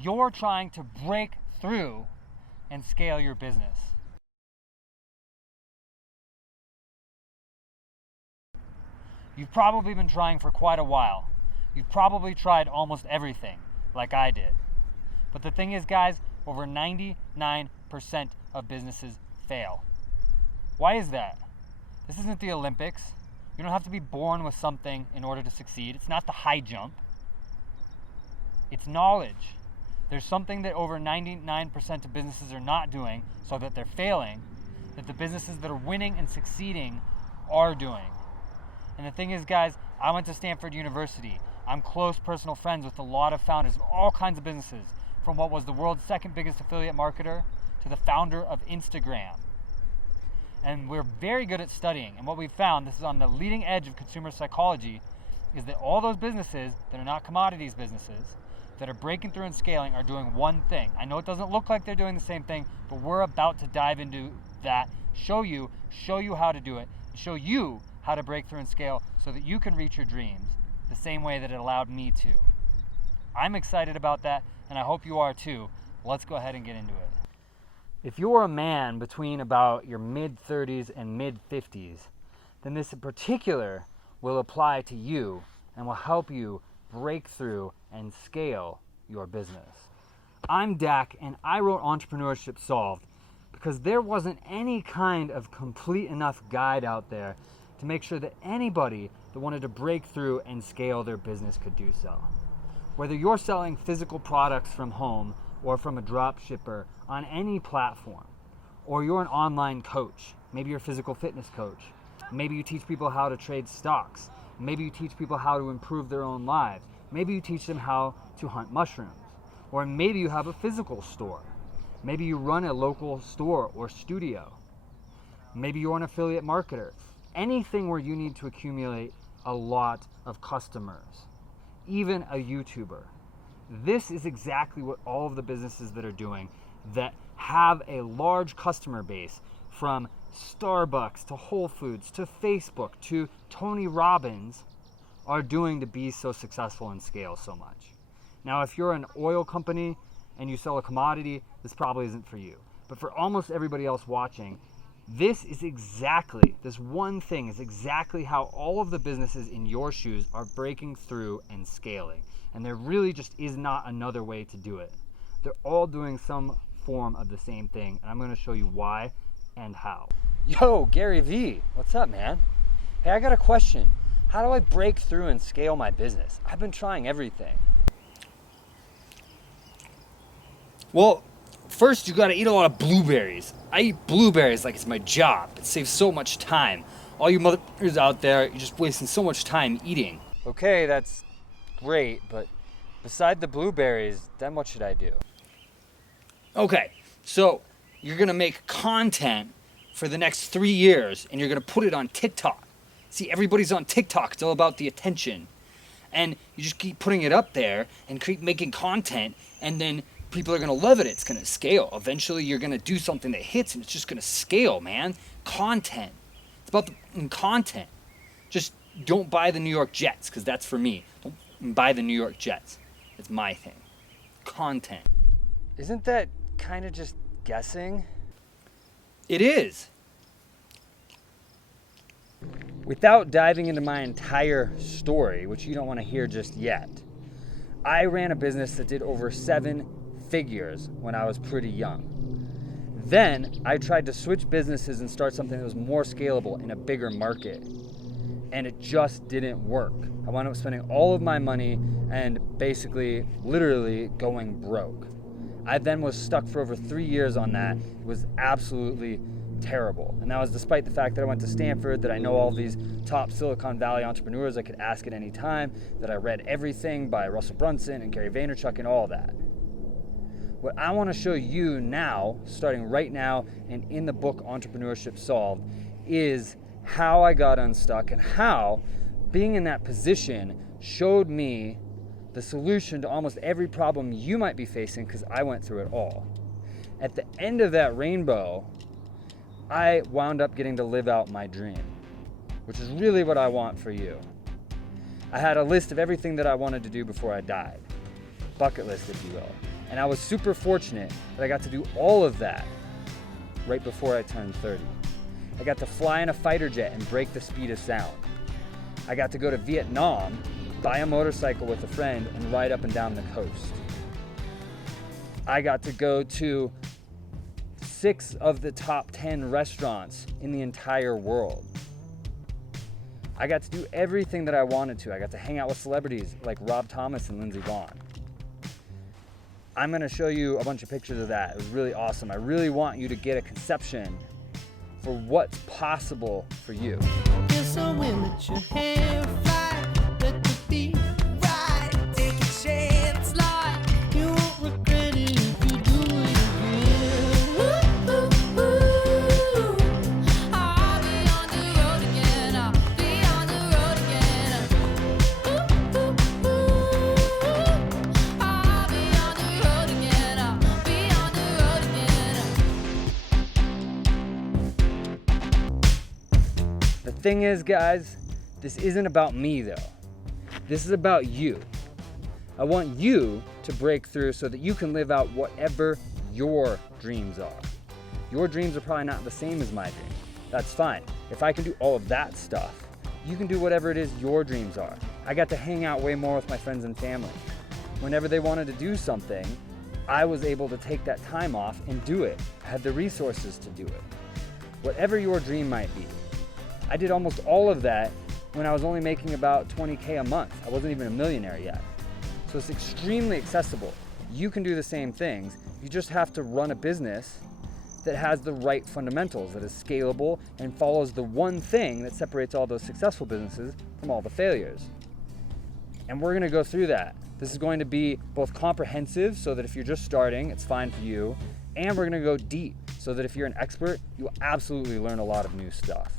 You're trying to break through and scale your business. You've probably been trying for quite a while. You've probably tried almost everything, like I did. But the thing is, guys, over 99% of businesses fail. Why is that? This isn't the Olympics. You don't have to be born with something in order to succeed. It's not the high jump. It's knowledge. There's something that over 99% of businesses are not doing, so that they're failing, that the businesses that are winning and succeeding are doing. And the thing is, guys, I went to Stanford University. I'm close personal friends with a lot of founders of all kinds of businesses, from what was the world's second biggest affiliate marketer to the founder of Instagram. And we're very good at studying. And what we've found, this is on the leading edge of consumer psychology, is that all those businesses that are not commodities businesses, that are breaking through and scaling, are doing one thing. I know it doesn't look like they're doing the same thing, but we're about to dive into that, show you how to do it, show you how to break through and scale so that you can reach your dreams the same way that it allowed me to. I'm excited about that, and I hope you are too. Let's go ahead and get into it. If you're a man between about your mid-30s and mid-50s, then this in particular will apply to you and will help you break through and scale your business. I'm Dak, and I wrote Entrepreneurship Solved because there wasn't any kind of complete enough guide out there to make sure that anybody that wanted to break through and scale their business could do so. Whether you're selling physical products from home or from a drop shipper on any platform, or you're an online coach, maybe you're a physical fitness coach, maybe you teach people how to trade stocks, maybe you teach people how to improve their own lives, maybe you teach them how to hunt mushrooms, or maybe you have a physical store, maybe you run a local store or studio, maybe you're an affiliate marketer. Anything where you need to accumulate a lot of customers, even a YouTuber. This is exactly what all of the businesses that are doing that have a large customer base, from Starbucks to Whole Foods to Facebook to Tony Robbins, are doing to be so successful and scale so much. Now, if you're an oil company and you sell a commodity, this probably isn't for you. But for almost everybody else watching, this one thing is exactly how all of the businesses in your shoes are breaking through and scaling. And there really just is not another way to do it. They're all doing some form of the same thing, and I'm going to show you why and how. Yo, Gary V, what's up, man? Hey, I got a question. How do I break through and scale my business? I've been trying everything. Well, first you gotta eat a lot of blueberries. I eat blueberries like it's my job. It saves so much time. All you motherfuckers out there, you're just wasting so much time eating. Okay, that's great, but beside the blueberries, then what should I do? Okay, so you're gonna make content for the next 3 years and you're gonna put it on TikTok. See, everybody's on TikTok, it's all about the attention. And you just keep putting it up there and keep making content, and then people are going to love it. It's going to scale. Eventually, you're going to do something that hits, and it's just going to scale, man. Content. It's about the content. Just don't buy the New York Jets, because that's for me. Don't buy the New York Jets. It's my thing. Content. Isn't that kind of just guessing? It is. Without diving into my entire story, which you don't want to hear just yet, I ran a business that did over 7 figures when I was pretty young. Then I tried to switch businesses and start something that was more scalable in a bigger market, and it just didn't work. I wound up spending all of my money and basically literally going broke. I then was stuck for over 3 years on that. It was absolutely terrible. And that was despite the fact that I went to Stanford, that I know all these top Silicon Valley entrepreneurs I could ask at any time, that I read everything by Russell Brunson and Gary Vaynerchuk and all that. What I want to show you now, starting right now and in the book Entrepreneurship Solved, is how I got unstuck and how being in that position showed me the solution to almost every problem you might be facing, because I went through it all. At the end of that rainbow, I wound up getting to live out my dream, which is really what I want for you. I had a list of everything that I wanted to do before I died. Bucket list, if you will. And I was super fortunate that I got to do all of that right before I turned 30. I got to fly in a fighter jet and break the speed of sound. I got to go to Vietnam, buy a motorcycle with a friend, and ride up and down the coast. I got to go to 6 of the top 10 restaurants in the entire world. I got to do everything that I wanted to. I got to hang out with celebrities like Rob Thomas and Lindsey Vonn. I'm gonna show you a bunch of pictures of that. It was really awesome. I really want you to get a conception for what's possible for you. Yes, I will let your hair fly, let the beat ride, take a chance, like you won't regret it if you do it again. Ooh, ooh, ooh. I'll be on the road again, I'll be on the road again. Ooh, ooh, ooh. I'll be on the road again, I'll be on the road again. The thing is, guys, this isn't about me though. This is about you. I want you to break through so that you can live out whatever your dreams are. Your dreams are probably not the same as my dream. That's fine. If I can do all of that stuff, you can do whatever it is your dreams are. I got to hang out way more with my friends and family. Whenever they wanted to do something, I was able to take that time off and do it. I had the resources to do it. Whatever your dream might be. I did almost all of that when I was only making about 20K a month. I wasn't even a millionaire yet. So it's extremely accessible. You can do the same things. You just have to run a business that has the right fundamentals, that is scalable and follows the one thing that separates all those successful businesses from all the failures. And we're gonna go through that. This is going to be both comprehensive, so that if you're just starting, it's fine for you. And we're gonna go deep, so that if you're an expert, you will absolutely learn a lot of new stuff.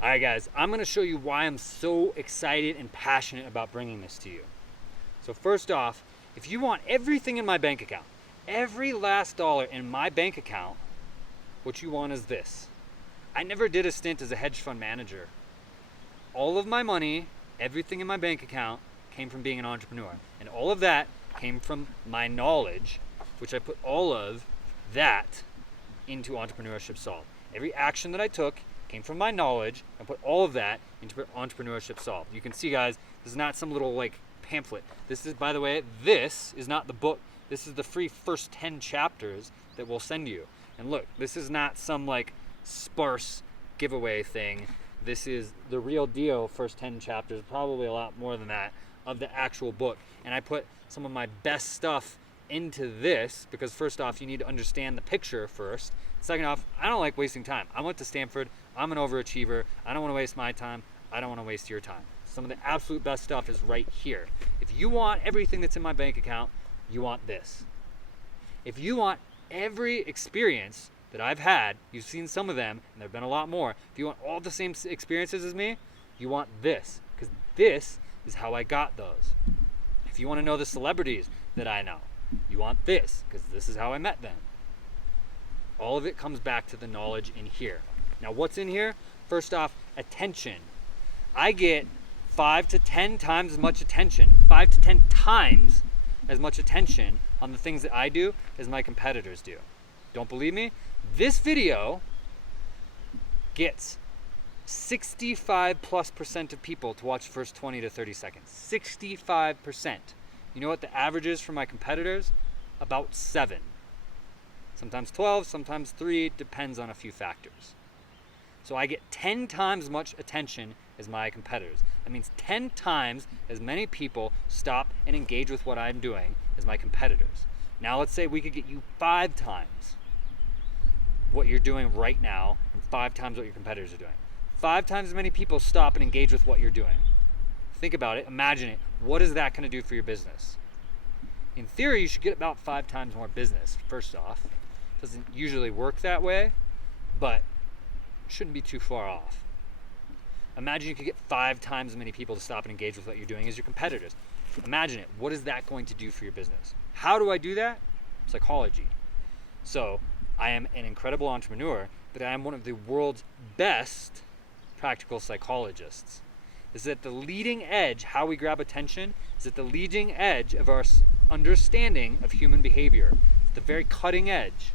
All right, guys, I'm gonna show you why I'm so excited and passionate about bringing this to you. So first off, if you want everything in my bank account, every last dollar in my bank account, what you want is this. I never did a stint as a hedge fund manager. All of my money, everything in my bank account, came from being an entrepreneur. And all of that came from my knowledge, which I put all of that into Entrepreneurship Solved. Every action that I took came from my knowledge and put all of that into Entrepreneurship Solved. You can see, guys, this is not some little like pamphlet. This is, by the way, this is not the book. This is the free first 10 chapters that we'll send you. And look, this is not some like sparse giveaway thing. This is the real deal first 10 chapters, probably a lot more than that, of the actual book. And I put some of my best stuff into this because first off, you need to understand the picture first. Second off, I don't like wasting time. I went to Stanford. I'm an overachiever. I don't want to waste my time. I don't want to waste your time. Some of the absolute best stuff is right here. If you want everything that's in my bank account, you want this. If you want every experience that I've had, you've seen some of them, and there have been a lot more. If you want all the same experiences as me, you want this, because this is how I got those. If you want to know the celebrities that I know, you want this, because this is how I met them. All of it comes back to the knowledge in here. Now, what's in here? First off, attention. I get 5 to 10 times as much attention, 5 to 10 times as much attention on the things that I do as my competitors do. Don't believe me? This video gets 65+% of people to watch the first 20 to 30 seconds. 65%. You know what the average is for my competitors? About 7. Sometimes 12, sometimes 3, depends on a few factors. So I get 10 times as much attention as my competitors. That means 10 times as many people stop and engage with what I'm doing as my competitors. Now let's say we could get you 5 times what you're doing right now and 5 times what your competitors are doing. 5 times as many people stop and engage with what you're doing. Think about it, imagine it. What is that gonna do for your business? In theory, you should get about 5 times more business, first off. Doesn't usually work that way, but shouldn't be too far off. Imagine you could get 5 times as many people to stop and engage with what you're doing as your competitors. Imagine it. What is that going to do for your business? How do I do that? Psychology. So I am an incredible entrepreneur, but I am one of the world's best practical psychologists. This is at the leading edge. How we grab attention is at the leading edge of our understanding of human behavior. It's the very cutting edge.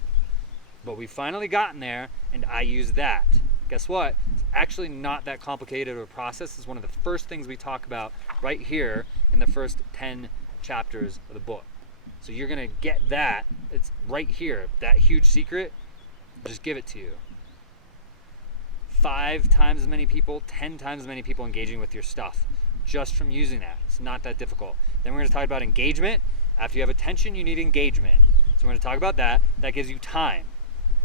But we've finally gotten there, and I use that. Guess what? It's actually not that complicated of a process. It's one of the first things we talk about right here in the first 10 chapters of the book. So you're gonna get that. It's right here. That huge secret, just give it to you. 5 times as many people, 10 times as many people engaging with your stuff just from using that. It's not that difficult. Then we're gonna talk about engagement. After you have attention, you need engagement. So we're gonna talk about that. That gives you time.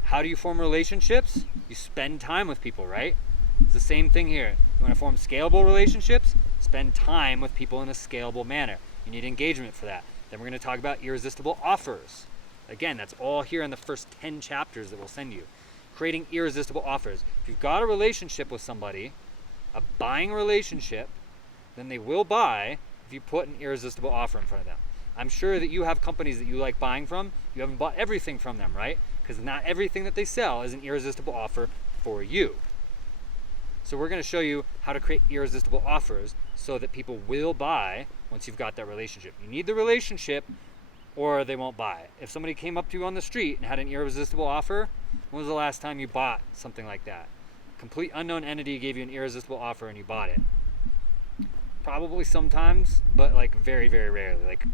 How do you form relationships? You spend time with people, right? It's the same thing here. You wanna form scalable relationships? Spend time with people in a scalable manner. You need engagement for that. Then we're going to talk about irresistible offers. Again, that's all here in the first 10 chapters that we'll send you. Creating irresistible offers. If you've got a relationship with somebody, a buying relationship, then they will buy if you put an irresistible offer in front of them. I'm sure that you have companies that you like buying from. You haven't bought everything from them, right? Because not everything that they sell is an irresistible offer for you. So we're going to show you how to create irresistible offers so that people will buy once you've got that relationship. You need the relationship or they won't buy. If somebody came up to you on the street and had an irresistible offer, when was the last time you bought something like that? Complete unknown entity gave you an irresistible offer and you bought it. Probably sometimes, but like very, very rarely. Like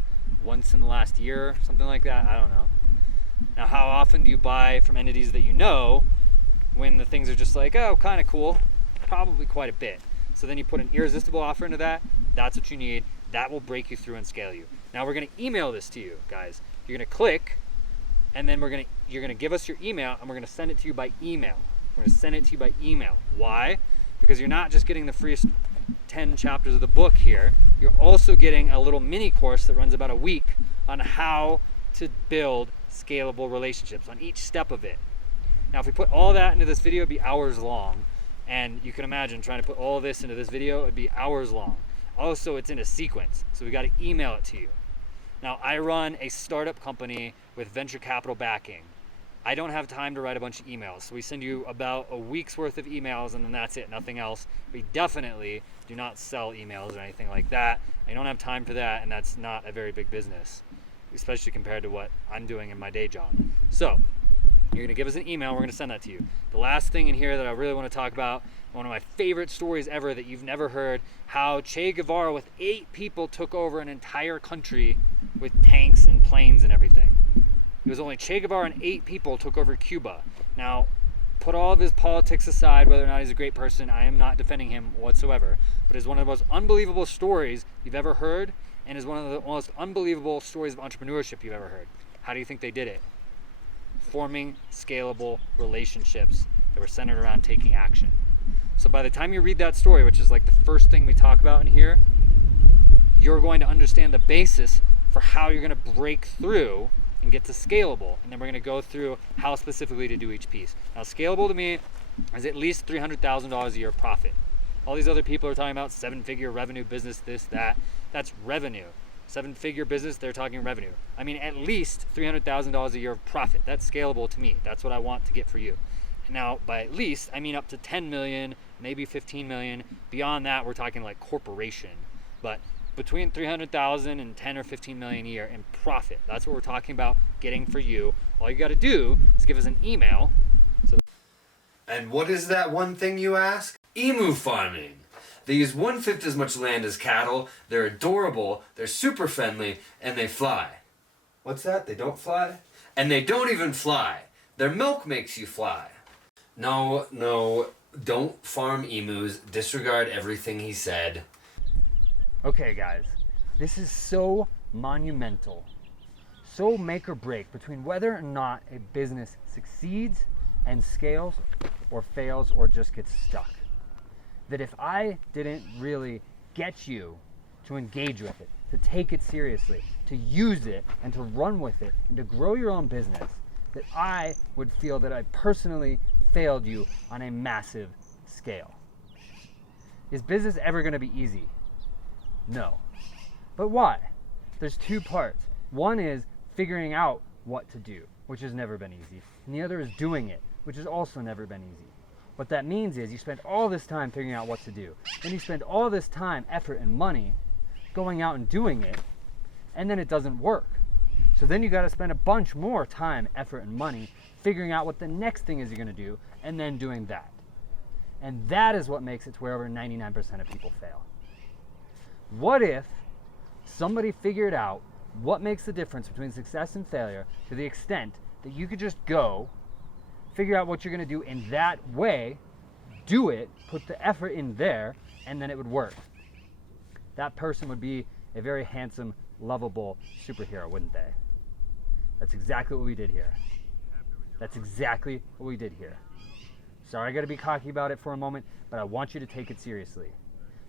once in the last year, something like that. I don't know. Now, how often do you buy from entities that you know when the things are just like, oh, kind of cool? Probably quite a bit. So then you put an irresistible offer into that. That's what you need. That will break you through and scale you. Now we're going to email this to you, guys. You're going to click, and then you're going to give us your email, and we're going to send it to you by email. We're going to send it to you by email. Why? Because you're not just getting the free 10 chapters of the book here. You're also getting a little mini course that runs about a week on how to build scalable relationships on each step of it. Now, if we put all that into this video, it'd be hours long. And you can imagine trying to put all of this into this video, it'd be hours long. Also, it's in a sequence, so we got to email it to you. Now, I run a startup company with venture capital backing. I don't have time to write a bunch of emails, so we send you about a week's worth of emails and then that's it, nothing else. We definitely do not sell emails or anything like that. I don't have time for that, and that's not a very big business, especially compared to what I'm doing in my day job. So, you're going to give us an email, we're going to send that to you. The last thing in here that I really want to talk about, one of my favorite stories ever that you've never heard, how Che Guevara with 8 people took over an entire country with tanks and planes and everything. It was only Che Guevara and 8 people took over Cuba. Now, put all of his politics aside, whether or not he's a great person, I am not defending him whatsoever, but it's one of the most unbelievable stories you've ever heard, and is one of the most unbelievable stories of entrepreneurship you've ever heard. How do you think they did it? Forming scalable relationships that were centered around taking action. So by the time you read that story, which is like the first thing we talk about in here, you're going to understand the basis for how you're going to break through and get to scalable. And then we're going to go through how specifically to do each piece. Now, scalable to me is at least $300,000 a year profit. All these other people are talking about 7-figure revenue business, this, that. That's revenue. 7-figure business, they're talking revenue. I mean, at least $300,000 a year of profit. That's scalable to me. That's what I want to get for you. Now, by at least, I mean up to 10 million, maybe 15 million. Beyond that, we're talking like corporation. But between 300,000 and 10 or 15 million a year in profit. That's what we're talking about getting for you. All you got to do is give us an email. And what is that one thing you ask? Emu farming. They use 1/5 as much land as cattle, they're adorable, they're super friendly, and they fly. What's that? They don't fly? And they don't even fly. Their milk makes you fly. No, don't farm emus. Disregard everything he said. Okay, guys, this is so monumental, so make or break between whether or not a business succeeds and scales or fails or just gets stuck, that if I didn't really get you to engage with it, to take it seriously, to use it and to run with it and to grow your own business, that I would feel that I personally failed you on a massive scale. Is business ever going to be easy? No. But why? There's 2 parts. One is figuring out what to do, which has never been easy. And the other is doing it, which has also never been easy. What that means is you spend all this time figuring out what to do. Then you spend all this time, effort, and money going out and doing it, and then it doesn't work. So then you got to spend a bunch more time, effort, and money figuring out what the next thing is you're going to do, and then doing that. And that is what makes it to where over 99% of people fail. What if somebody figured out what makes the difference between success and failure to the extent that you could just go, figure out what you're going to do in that way, do it, put the effort in there, and then it would work. That person would be a very handsome, lovable superhero, wouldn't they? That's exactly what we did here. That's exactly what we did here. Sorry, I got to be cocky about it for a moment, but I want you to take it seriously.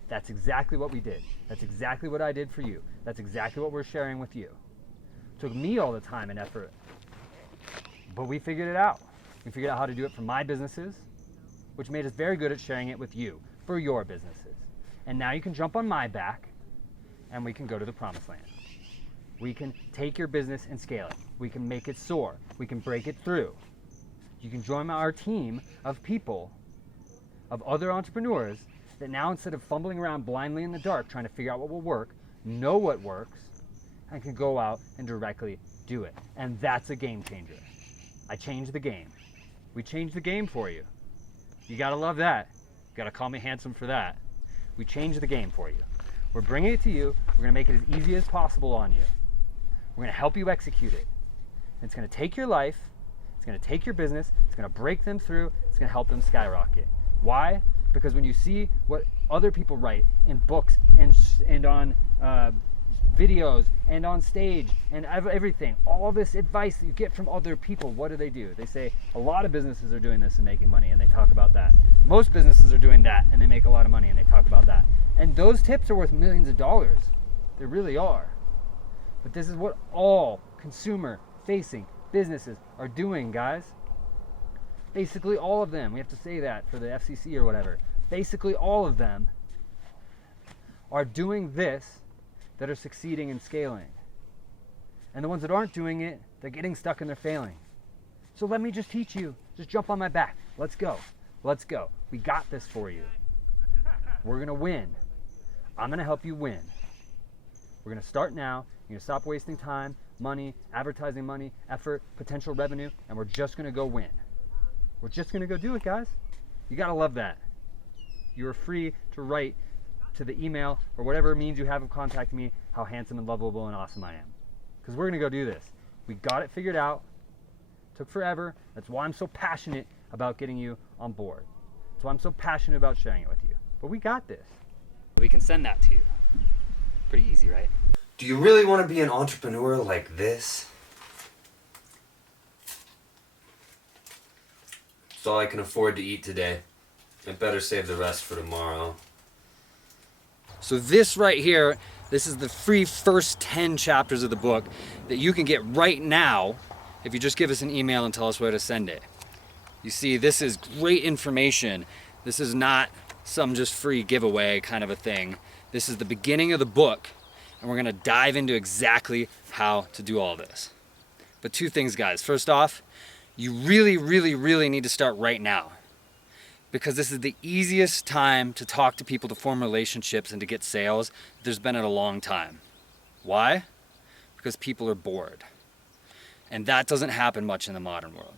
That's exactly what we did. That's exactly what I did for you. That's exactly what we're sharing with you. It took me all the time and effort, but we figured it out. We figured out how to do it for my businesses, which made us very good at sharing it with you for your businesses. And now you can jump on my back and we can go to the promised land. We can take your business and scale it. We can make it soar. We can break it through. You can join our team of people, of other entrepreneurs that now, instead of fumbling around blindly in the dark trying to figure out what will work, know what works, and can go out and directly do it. And that's a game changer. I changed the game. We changed the game for you. You gotta love that. You gotta call me handsome for that. We changed the game for you. We're bringing it to you. We're gonna make it as easy as possible on you. We're gonna help you execute it. And it's gonna take your life, it's gonna take your business, it's gonna break them through, it's gonna help them skyrocket. Why? Because when you see what other people write in books and on videos and on stage and everything, all this advice that you get from other people, what do? They say a lot of businesses are doing this and making money, and they talk about that. Most businesses are doing that and they make a lot of money, and they talk about that. And those tips are worth millions of dollars. They really are. But this is what all consumer-facing businesses are doing, guys. Basically all of them. We have to say that for the FCC or whatever. Basically all of them are doing this that are succeeding and scaling. And the ones that aren't doing it, they're getting stuck and they're failing. So let me just teach you. Just jump on my back. Let's go. Let's go. We got this for you. We're going to win. I'm going to help you win. We're going to start now. You're going to stop wasting time, money, advertising money, effort, potential revenue, and we're just going to go win. We're just going to go do it, guys. You got to love that. You are free to write to the email or whatever means you have of contacting me how handsome and lovable and awesome I am. Because we're going to go do this. We got it figured out. Took forever. That's why I'm so passionate about getting you on board. That's why I'm so passionate about sharing it with you. But we got this. We can send that to you. Pretty easy, right? Do you really want to be an entrepreneur like this? It's all I can afford to eat today. I better save the rest for tomorrow. So this right here, this is the free first 10 chapters of the book that you can get right now if you just give us an email and tell us where to send it. You see, this is great information. This is not some just free giveaway kind of a thing. This is the beginning of the book, and we're gonna dive into exactly how to do all this. But two things, guys. First off, you really, really, really need to start right now, because this is the easiest time to talk to people, to form relationships, and to get sales there's been in a long time. Why? Because people are bored. And that doesn't happen much in the modern world.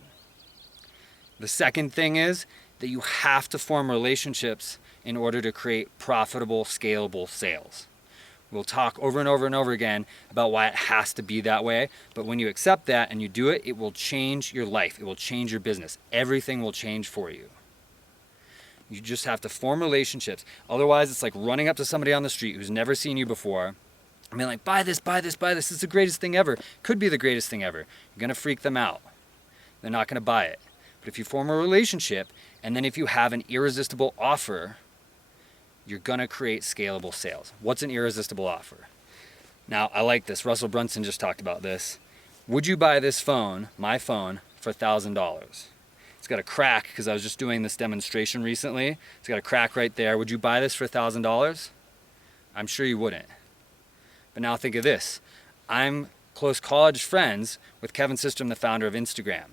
The second thing is that you have to form relationships in order to create profitable, scalable sales. We'll talk over and over and over again about why it has to be that way, but when you accept that and you do it, it will change your life. It will change your business. Everything will change for you. You just have to form relationships. Otherwise, it's like running up to somebody on the street who's never seen you before and being like, buy this, buy this, buy this. It's the greatest thing ever. Could be the greatest thing ever. You're going to freak them out. They're not going to buy it. But if you form a relationship, and then if you have an irresistible offer, you're going to create scalable sales. What's an irresistible offer? Now, I like this. Russell Brunson just talked about this. Would you buy this phone, my phone, for $1,000? It's got a crack because I was just doing this demonstration recently. It's got a crack right there. Would you buy this for $1,000? I'm sure you wouldn't. But now think of this. I'm close college friends with Kevin Systrom, the founder of Instagram.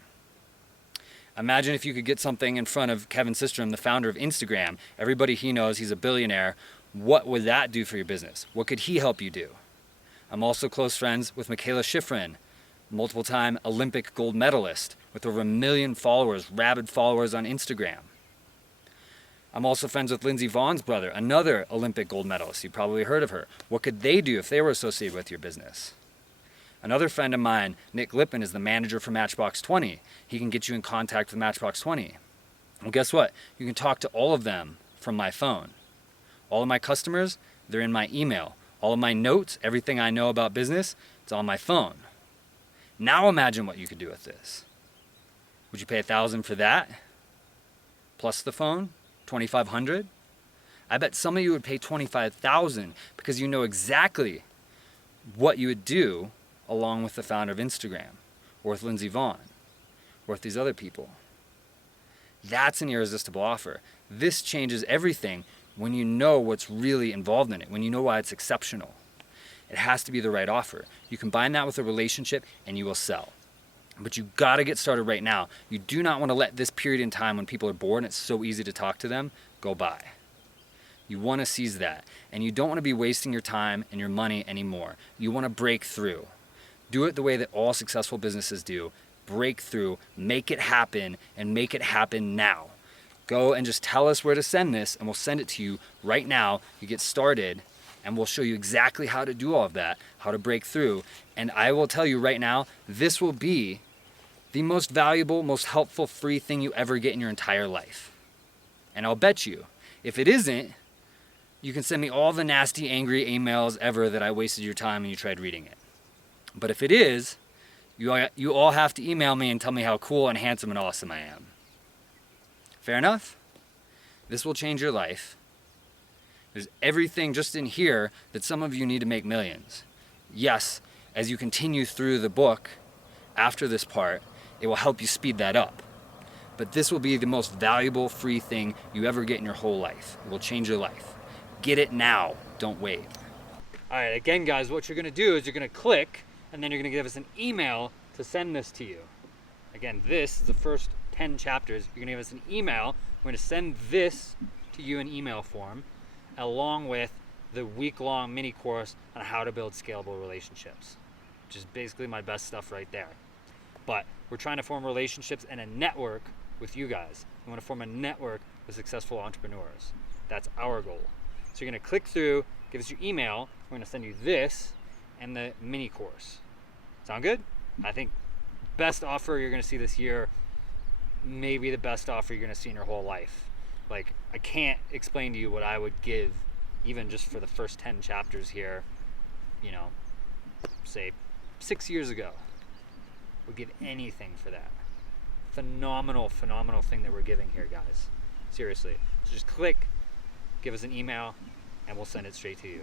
Imagine if you could get something in front of Kevin Systrom, the founder of Instagram. Everybody he knows, he's a billionaire. What would that do for your business? What could he help you do? I'm also close friends with Michaela Schifrin, multiple time Olympic gold medalist with over 1 million followers, rabid followers on Instagram. I'm also friends with Lindsey Vaughn's brother, another Olympic gold medalist. You probably heard of her. What could they do if they were associated with your business? Another friend of mine, Nick Lippin, is the manager for Matchbox 20. He can get you in contact with Matchbox 20. Well, guess what? You can talk to all of them from my phone. All of my customers, they're in my email. All of my notes, everything I know about business, it's on my phone. Now imagine what you could do with this. Would you pay $1,000 for that? Plus the phone? $2,500? I bet some of you would pay $25,000 because you know exactly what you would do along with the founder of Instagram, or with Lindsey Vaughn, or with these other people. That's an irresistible offer. This changes everything when you know what's really involved in it, when you know why it's exceptional. It has to be the right offer. You combine that with a relationship and you will sell. But you gotta get started right now. You do not want to let this period in time when people are bored and it's so easy to talk to them go by. You want to seize that. And you don't want to be wasting your time and your money anymore. You want to break through. Do it the way that all successful businesses do. Break through, make it happen, and make it happen now. Go and just tell us where to send this and we'll send it to you right now. You get started and we'll show you exactly how to do all of that, how to break through. And I will tell you right now, this will be the most valuable, most helpful free thing you ever get in your entire life. And I'll bet you, if it isn't, you can send me all the nasty, angry emails ever that I wasted your time and you tried reading it. But if it is, you all have to email me and tell me how cool and handsome and awesome I am. Fair enough? This will change your life. There's everything just in here that some of you need to make millions. Yes, as you continue through the book after this part, it will help you speed that up. But this will be the most valuable free thing you ever get in your whole life. It will change your life. Get it now. Don't wait. All right, again, guys, what you're going to do is you're going to click, and then you're going to give us an email to send this to you. Again, this is the first 10 chapters. You're going to give us an email. We're going to send this to you in email form, along with the week-long mini course on how to build scalable relationships, which is basically my best stuff right there. But we're trying to form relationships and a network with you guys. We want to form a network with successful entrepreneurs. That's our goal. So you're going to click through, give us your email. We're going to send you this and the mini course. Sound good? I think best offer you're going to see this year, maybe the best offer you're going to see in your whole life. Like, I can't explain to you what I would give even just for the first 10 chapters here, you know, say 6 years ago. Would give anything for that. Phenomenal thing that we're giving here, guys. Seriously. So just click, give us an email, and we'll send it straight to you.